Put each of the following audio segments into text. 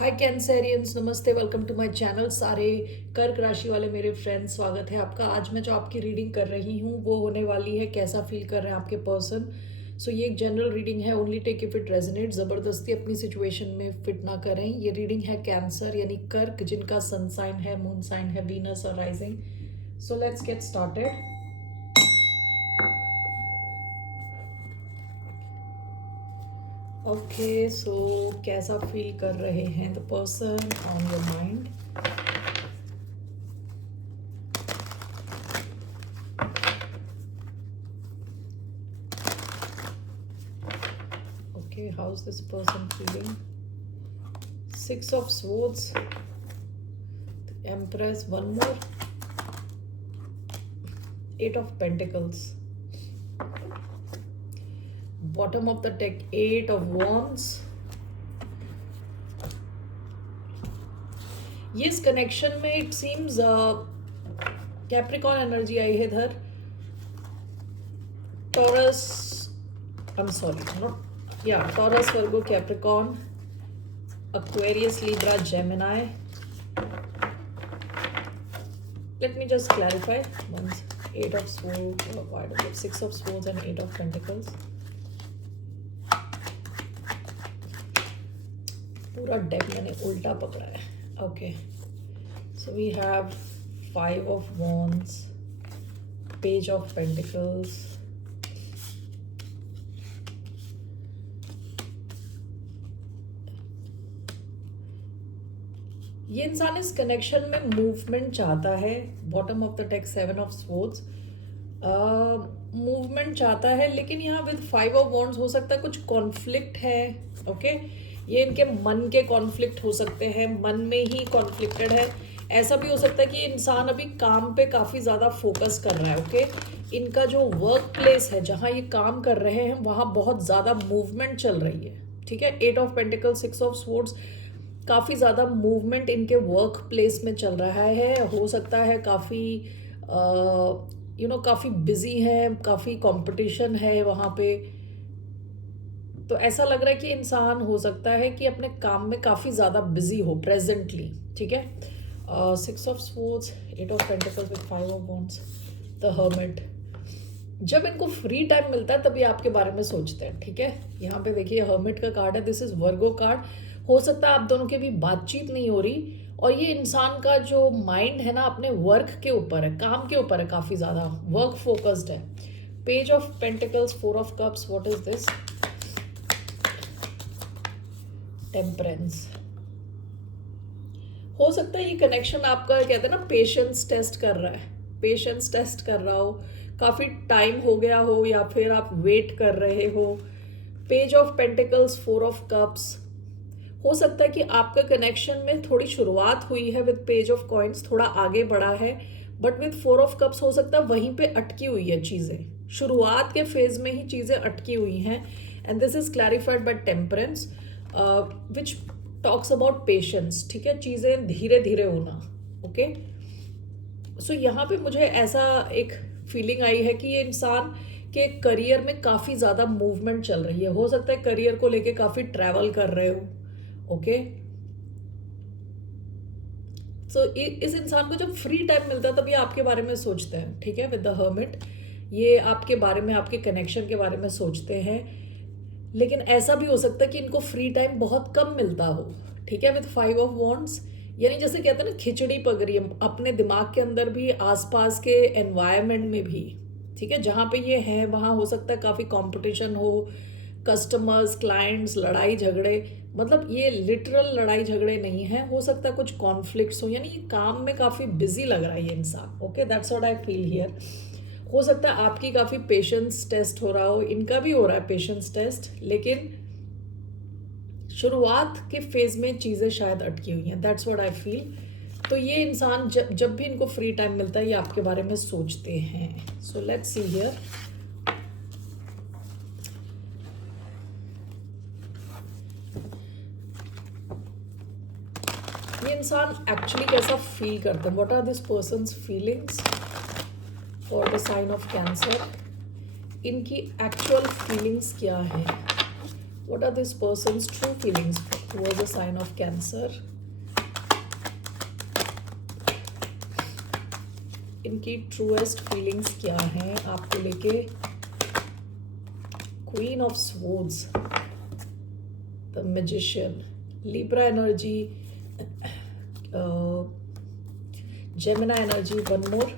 हाय Cancerians, नमस्ते, welcome to my channel. सारे कर्क राशि वाले मेरे फ्रेंड्स, स्वागत है आपका। आज मैं जो आपकी रीडिंग कर रही हूँ वो होने वाली है कैसा फील कर रहे हैं आपके पर्सन। सो ये एक जनरल रीडिंग है, only take if it resonate. ज़बरदस्ती अपनी सिचुएशन में फिट ना करें। ये रीडिंग है कैंसर यानी कर्क, जिनका सन साइन है, मून साइन है वीनस और rising. So let's get started. Okay, so कैसा फील कर रहे हैं the person on your mind. Okay, how's this person feeling? Six of Swords, the Empress, one more, Eight of Pentacles, bottom of the deck, Eight of Wands. ये इस connection में it seems Capricorn energy आई है इधर। Taurus, I am sorry, not या taurus, Virgo, Capricorn, Aquarius, Libra, Gemini. Let me just clarify. Once, Eight of Swords, Six of Swords and Eight of Pentacles. पूरा deck मैंने उल्टा पकड़ा है। Okay. So we have Five of Wands, Page of Pentacles. ये इंसान इस connection में movement चाहता है। Bottom of the deck, seven of swords, movement चाहता है, लेकिन यहाँ विद फाइव ऑफ वॉन्ड्स हो सकता है कुछ कॉन्फ्लिक्ट है। ओके, ये इनके मन के कॉन्फ्लिक्ट हो सकते हैं, मन में ही कॉन्फ्लिक्टेड है। ऐसा भी हो सकता है कि इंसान अभी काम पे काफ़ी ज़्यादा फोकस कर रहा है। ओके, इनका जो वर्क प्लेस है, जहाँ ये काम कर रहे हैं, वहाँ बहुत ज़्यादा मूवमेंट चल रही है। ठीक है, eight of pentacle, six of swords, काफ़ी ज़्यादा मूवमेंट इनके वर्क प्लेस में चल रहा है। हो सकता है काफ़ी काफ़ी बिजी है, काफ़ी कंपटीशन है वहाँ पे। तो ऐसा लग रहा है कि इंसान हो सकता है कि अपने काम में काफ़ी ज़्यादा बिजी हो प्रेजेंटली। ठीक है, six of swords, eight of pentacles with five of wands, the hermit. जब इनको फ्री टाइम मिलता है तभी आपके बारे में सोचते हैं। ठीक है, यहाँ पे देखिए हर्मिट का कार्ड है, दिस इज वर्गो कार्ड। हो सकता है आप दोनों की भी बातचीत नहीं हो रही, और ये इंसान का जो माइंड है ना, अपने वर्क के ऊपर है, काम के ऊपर है, काफ़ी ज़्यादा वर्क फोकस्ड है। Page of pentacles, four of cups, what is this? Temperance. हो सकता है ये कनेक्शन आपका, कहते हैं ना, पेशेंस टेस्ट कर रहा है, पेशेंस टेस्ट कर रहा हो, काफ़ी टाइम हो गया हो, या फिर आप वेट कर रहे हो। Page of pentacles, four of cups, हो सकता है कि आपका कनेक्शन में थोड़ी शुरुआत हुई है विद पेज ऑफ कॉइन्स, थोड़ा आगे बढ़ा है, but with four of cups हो सकता है वहीं पे अटकी हुई है चीज़ें, शुरुआत के फेज में ही चीज़ें अटकी हुई हैं। And this is clarified by temperance, which talks about patience. ठीक है, चीज़ें धीरे धीरे होना। ओके, सो यहाँ पे मुझे ऐसा एक फीलिंग आई है कि ये इंसान के करियर में काफ़ी ज़्यादा मूवमेंट चल रही है। हो सकता है करियर को लेके काफ़ी ट्रैवल कर रहे हो। ओके, सो इस इंसान को जब फ्री टाइम मिलता है तभी आपके बारे में सोचते हैं। ठीक है, विद द हर्मिट, ये आपके बारे में, आपके कनेक्शन के बारे में सोचते हैं, लेकिन ऐसा भी हो सकता है कि इनको फ्री टाइम बहुत कम मिलता हो। ठीक है, विद फाइव ऑफ वॉन्ड्स, यानी जैसे कहते हैं ना, खिचड़ी पक रही है अपने दिमाग के अंदर भी, आसपास के एनवायरनमेंट में भी। ठीक है, जहाँ पे ये है वहाँ हो सकता है काफ़ी कंपटीशन हो, कस्टमर्स, क्लाइंट्स, लड़ाई झगड़े, मतलब ये लिटरल लड़ाई झगड़े नहीं है, हो सकता है कुछ कॉन्फ्लिक्ट्स हो, यानी ये काम में काफ़ी बिजी लग रहा है ये इंसान। Okay, that's what I feel here. हो सकता है आपकी काफ़ी पेशेंस टेस्ट हो रहा हो, इनका भी हो रहा है पेशेंस टेस्ट, लेकिन शुरुआत के फेज में चीज़ें शायद अटकी हुई हैं। That's what I feel. तो ये इंसान जब भी इनको फ्री टाइम मिलता है ये आपके बारे में सोचते हैं। So let's see here. ये इंसान एक्चुअली कैसा फील करते हैं, what are this person's feelings for the sign of Cancer. इनकी एक्चुअल फीलिंग्स क्या है, what are this person's true feelings towards the sign of Cancer. इनकी ट्रूएस्ट फीलिंग्स क्या हैं आपको लेके। Queen of swords, the magician, Libra energy, Gemini energy, one more.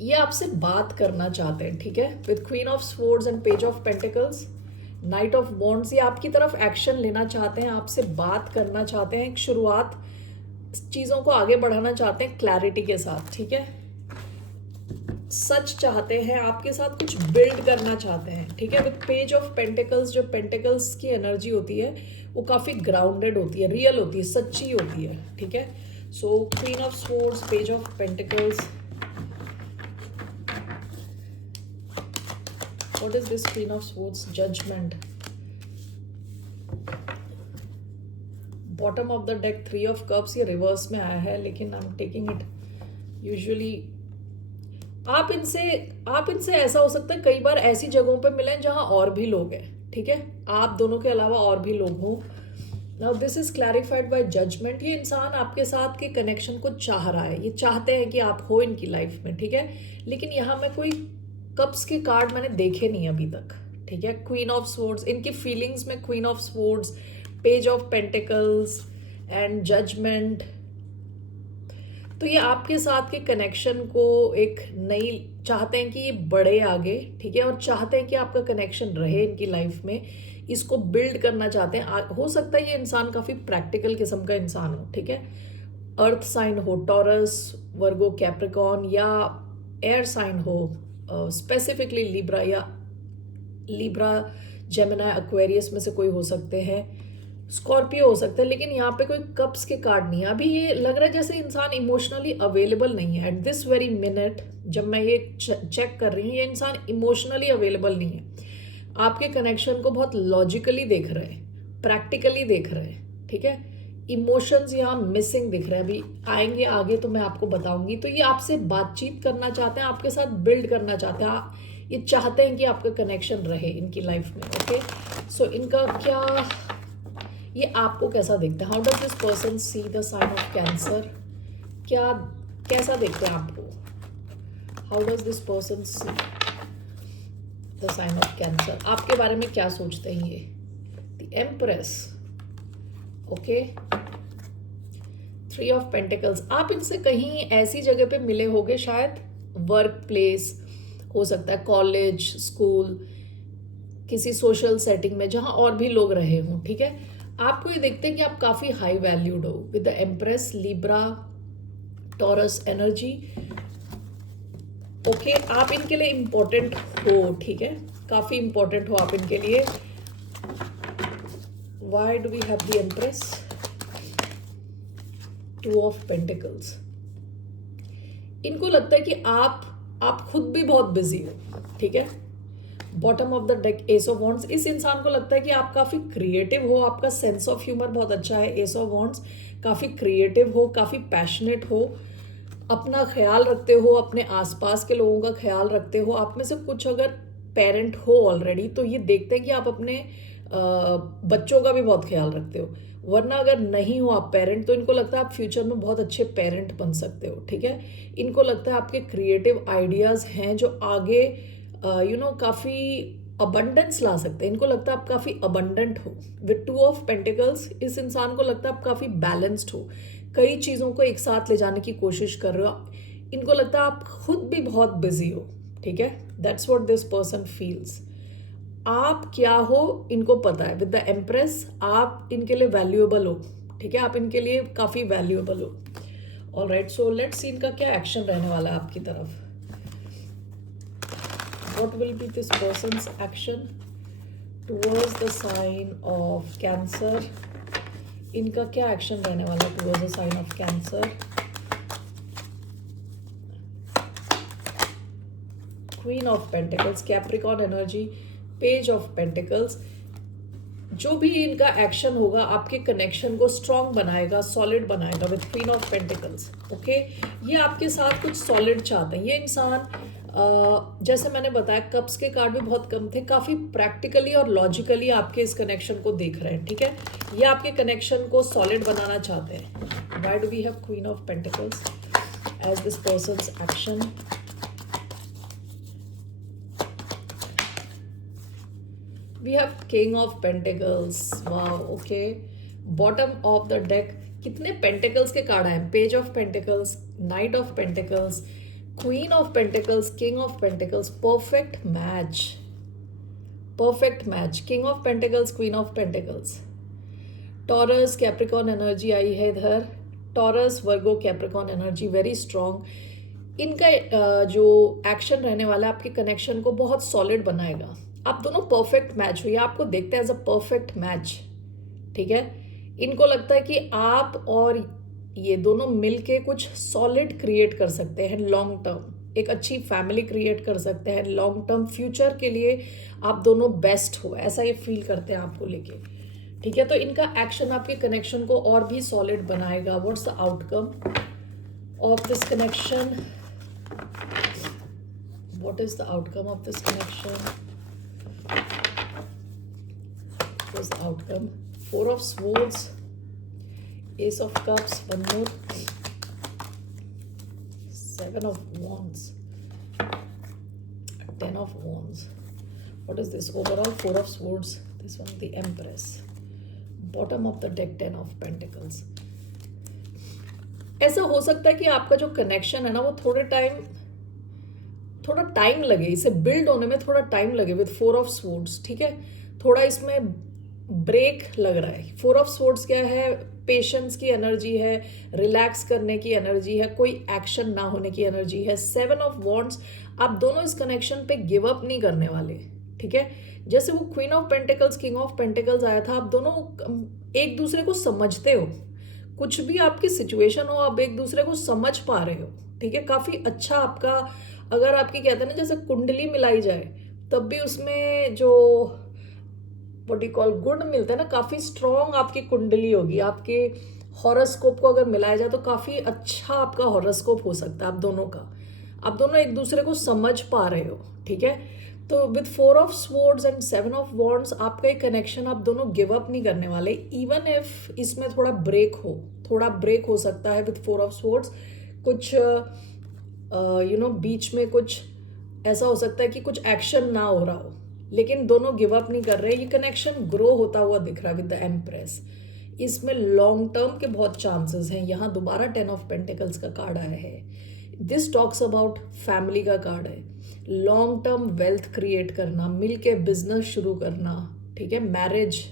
ये आपसे बात करना चाहते हैं, ठीक है, with queen of swords and page of pentacles, knight of wands. ये आपकी तरफ एक्शन लेना चाहते हैं, आपसे बात करना चाहते हैं, एक शुरुआत, चीज़ों को आगे बढ़ाना चाहते हैं क्लैरिटी के साथ, ठीक है। सच चाहते हैं, आपके साथ कुछ बिल्ड करना चाहते हैं, ठीक है। विद पेज ऑफ पेंटिकल्स, जो पेंटिकल्स की एनर्जी होती है वो काफ़ी ग्राउंडेड होती है, रियल होती है, सच्ची होती है, ठीक है। So queen of swords, page of pentacles, what is this queen of swords, judgement, bottom of the deck, three of cups. ये रिवर्स में आया है लेकिन I am taking it. Usually आप इनसे ऐसा हो सकता है, कई बार ऐसी जगहों पे मिलें जहां और भी लोग हैं, ठीक है, आप दोनों के अलावा और भी लोग हों। Now this is clarified by judgement. ये इंसान आपके साथ के कनेक्शन को चाह रहा है, ये चाहते हैं कि आप हो इनकी लाइफ में, ठीक है। लेकिन यहाँ मैं कोई कप्स के कार्ड मैंने देखे नहीं अभी तक, ठीक है। क्वीन ऑफ स्वॉर्ड्स, इनकी फीलिंग्स में queen of swords, page of pentacles and judgement. तो ये आपके साथ के कनेक्शन को एक नई चाहते हैं कि ये बढ़े आगे, ठीक है, और चाहते हैं कि आपका कनेक्शन रहे इनकी लाइफ में, इसको बिल्ड करना चाहते हैं। हो सकता है ये इंसान काफ़ी प्रैक्टिकल किस्म का इंसान हो, ठीक है। अर्थ साइन हो, टॉरस, वर्गो, कैप्रिकॉन, या एयर साइन हो, स्पेसिफिकली लिब्रा या लिब्रा, जेमिनी, एक्वेरियस में से कोई हो सकते हैं, स्कॉर्पियो हो सकता है। लेकिन यहाँ पे कोई कप्स के कार्ड नहीं है। अभी ये लग रहा है जैसे इंसान इमोशनली अवेलेबल नहीं है एट दिस वेरी मिनट। जब मैं ये चेक कर रही हूँ, ये इंसान इमोशनली अवेलेबल नहीं है, आपके कनेक्शन को बहुत लॉजिकली देख रहे हैं, प्रैक्टिकली देख रहे हैं, ठीक है। इमोशंस यहाँ मिसिंग दिख रहे हैं, अभी आएंगे आगे तो मैं आपको बताऊंगी। तो ये आपसे बातचीत करना चाहते हैं, आपके साथ बिल्ड करना चाहते हैं, ये चाहते हैं कि आपका कनेक्शन रहे इनकी लाइफ में, ओके। सो इनका क्या, ये आपको कैसा देखता है, how does this person see the sign of Cancer, क्या कैसा देखते हैं आपको, how does this person see the sign of Cancer, आपके बारे में क्या सोचते हैं ये। The empress, okay, three of pentacles. आप इनसे कहीं ऐसी जगह पे मिले होंगे, शायद वर्क प्लेस हो सकता है, कॉलेज, स्कूल, किसी सोशल सेटिंग में जहां और भी लोग रहे हों, ठीक है। आपको ये देखते हैं कि आप काफ़ी हाई वैल्यूड हो with the empress, Libra, taurus energy, okay. आप इनके लिए इम्पोर्टेंट हो, ठीक है, काफ़ी इम्पोर्टेंट हो आप इनके लिए। Why do we have the empress, two of pentacles. इनको लगता है कि आप खुद भी बहुत बिजी हो, ठीक है। Bottom of the deck, S of wands. इस इंसान को लगता है कि आप काफ़ी क्रिएटिव हो, आपका सेंस ऑफ ह्यूमर बहुत अच्छा है, एस ऑफ वॉन्ड्स, काफ़ी क्रिएटिव हो, काफ़ी पैशनेट हो, अपना ख्याल रखते हो, अपने आसपास के लोगों का ख्याल रखते हो। आप में से कुछ अगर पेरेंट हो ऑलरेडी तो ये देखते हैं कि आप अपने बच्चों का भी बहुत ख्याल रखते हो, वरना अगर नहीं हो आप पेरेंट तो इनको लगता है आप फ्यूचर में बहुत अच्छे पेरेंट बन सकते हो, ठीक है। इनको लगता है आपके क्रिएटिव आइडियाज़ हैं जो आगे काफ़ी अबंडेंस ला सकते हैं। इनको लगता है आप काफ़ी अबंडेंट हो विद टू ऑफ पेंटिकल्स। इस इंसान को लगता है आप काफ़ी बैलेंस्ड हो, कई चीज़ों को एक साथ ले जाने की कोशिश कर रहे हो। इनको लगता है आप खुद भी बहुत बिजी हो, ठीक है। That's what this person feels. आप क्या हो इनको पता है। विद द एम्प्रेस आप इनके लिए वैल्यूएबल हो, ठीक है, आप इनके लिए काफ़ी वैल्यूएबल हो। ऑलराइट, सो लेट्स सी इनका क्या एक्शन रहने वाला है आपकी तरफ। What will be this person's action towards the sign of Cancer? इनका क्या एक्शन रहने वाला है towards the sign of Cancer? Queen of Pentacles, Capricorn energy, Page of Pentacles. जो भी इनका एक्शन होगा आपके कनेक्शन को स्ट्रॉन्ग बनाएगा, सॉलिड बनाएगा with queen of pentacles, okay. ये आपके साथ कुछ सॉलिड चाहते हैं। ये इंसान जैसे मैंने बताया कप्स के कार्ड भी बहुत कम थे, काफ़ी प्रैक्टिकली और लॉजिकली आपके इस कनेक्शन को देख रहे हैं, ठीक है। ये आपके कनेक्शन को सॉलिड बनाना चाहते हैं। Why do we have queen of pentacles as this person's action? We have king of pentacles. Wow, okay. Bottom of the deck कितने पेंटिकल्स के कार्ड आए? Page of pentacles, knight of pentacles, queen of pentacles, king of pentacles. Perfect match, perfect match. King of pentacles, queen of pentacles. Taurus Capricorn energy आई है इधर। Taurus Virgo Capricorn energy very strong. इनका जो action रहने वाला है आपके connection को बहुत सॉलिड बनाएगा। आप दोनों परफेक्ट मैच हुई, आपको देखते हैं एज अ परफेक्ट मैच, ठीक है। इनको लगता है कि आप और ये दोनों मिलके कुछ सॉलिड क्रिएट कर सकते हैं लॉन्ग टर्म, एक अच्छी फैमिली क्रिएट कर सकते हैं लॉन्ग टर्म फ्यूचर के लिए। आप दोनों बेस्ट हो, ऐसा ये फील करते हैं आपको लेके, ठीक है। तो इनका एक्शन आपके कनेक्शन को और भी सॉलिड बनाएगा। What's the outcome of this connection? What is the outcome of this connection? What is the outcome? Four of Swords, Ace of Cups, one more, Seven of Wands, Ten of Wands. What is this? Overall, Four of Swords. This one, the Empress. Bottom of the deck, Ten of Pentacles. ऐसा हो सकता है कि आपका जो connection है ना वो थोड़ा टाइम लगे, इसे बिल्ड होने में थोड़ा टाइम लगे विद फोर ऑफ स्वॉर्ड्स, ठीक है। थोड़ा इसमें ब्रेक लग रहा है। फोर ऑफ स्वॉर्ड्स क्या है? पेशेंस की एनर्जी है, रिलैक्स करने की एनर्जी है, कोई एक्शन ना होने की एनर्जी है। सेवन ऑफ वॉन्ड्स, आप दोनों इस कनेक्शन पे गिव अप नहीं करने वाले, ठीक है। जैसे वो queen of pentacles, king of pentacles आया था, आप दोनों एक दूसरे को समझते हो, कुछ भी आपकी सिचुएशन हो आप एक दूसरे को समझ पा रहे हो, ठीक है। काफी अच्छा आपका, अगर आपकी कहते हैं ना जैसे कुंडली मिलाई जाए तब भी उसमें जो व्हाट यू कॉल गुण मिलता है ना, काफी स्ट्रॉन्ग आपकी कुंडली होगी। आपके हॉरोस्कोप को अगर मिलाया जाए तो काफी अच्छा आपका हॉरोस्कोप हो सकता है आप दोनों का। आप दोनों एक दूसरे को समझ पा रहे हो, ठीक है। तो with four of swords and seven of wands आपका एक कनेक्शन आप दोनों गिव अप नहीं करने वाले, इवन इफ इसमें थोड़ा ब्रेक हो सकता है विद फोर ऑफ स्वॉर्ड्स। कुछ बीच में कुछ ऐसा हो सकता है कि कुछ एक्शन ना हो रहा हो, लेकिन दोनों गिव अप नहीं कर रहे। ये कनेक्शन ग्रो होता हुआ दिख रहा है विद द एम्प्रेस। इसमें लॉन्ग टर्म के बहुत चांसेस हैं। यहाँ दोबारा टेन ऑफ पेंटिकल्स का कार्ड आया है। दिस टॉक्स अबाउट फैमिली का कार्ड है। लॉन्ग टर्म वेल्थ क्रिएट करना, मिलके बिजनेस शुरू करना, ठीक है। Marriage,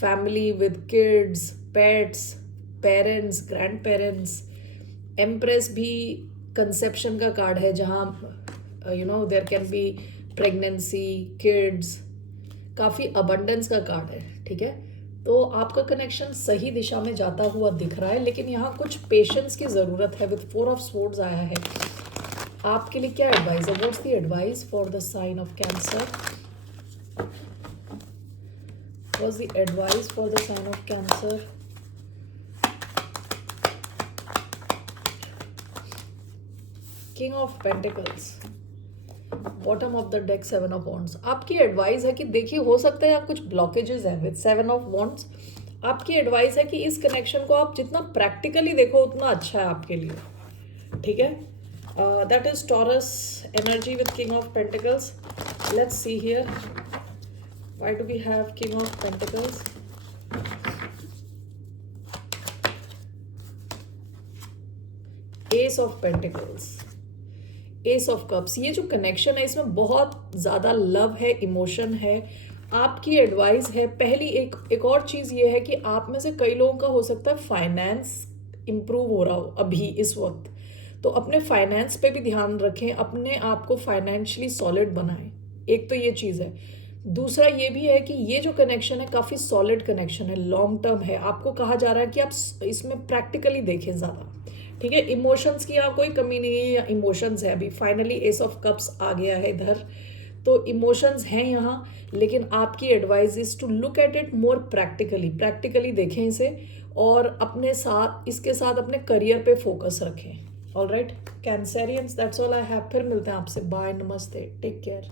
family with kids, pets, parents, grandparents. Empress भी कंसेप्शन का कार्ड है, जहाँ there can be pregnancy, kids, काफ़ी अबंडेंस का कार्ड है, ठीक है। तो आपका कनेक्शन सही दिशा में जाता हुआ दिख रहा है, लेकिन यहाँ कुछ पेशेंस की ज़रूरत है। विद फोर ऑफ स्वॉर्ड्स आया है। आपके लिए क्या एडवाइस है? What's the advice for the sign of Cancer? What's the advice for the sign of Cancer? King of pentacles, bottom of the deck, seven of wands. आपकी advice है कि देखिए, हो सकता है आप कुछ ब्लॉकेजेस हैं विद सेवन ऑफ वॉन्ड्स। आपकी एडवाइस है कि इस कनेक्शन को आप जितना प्रैक्टिकली देखो उतना अच्छा है आपके लिए, ठीक है। That is Taurus energy with king of pentacles. Let's see here, why do we have king of pentacles? Ace of pentacles, ace of cups. ये जो कनेक्शन है इसमें बहुत ज़्यादा लव है, इमोशन है। आपकी एडवाइस है, पहली एक और चीज़ ये है कि आप में से कई लोगों का हो सकता है फाइनेंस इम्प्रूव हो रहा हो अभी इस वक्त, तो अपने फाइनेंस पे भी ध्यान रखें, अपने आप को फाइनेंशियली सॉलिड बनाएं। एक तो ये चीज़ है। दूसरा ये भी है कि ये जो कनेक्शन है काफ़ी सॉलिड कनेक्शन है, लॉन्ग टर्म है। आपको कहा जा रहा है कि आप इसमें प्रैक्टिकली देखें ज़्यादा, ठीक है। इमोशंस की यहाँ कोई कमी नहीं है, या इमोशंस है। अभी फाइनली एस ऑफ कप्स आ गया है इधर, तो इमोशंस हैं यहाँ, लेकिन आपकी advice is to look at it more practically देखें इसे, और अपने साथ इसके साथ अपने करियर पे फोकस रखें, all right Cancerians, that's all I have. फिर मिलते हैं आपसे। बाय, नमस्ते, टेक केयर।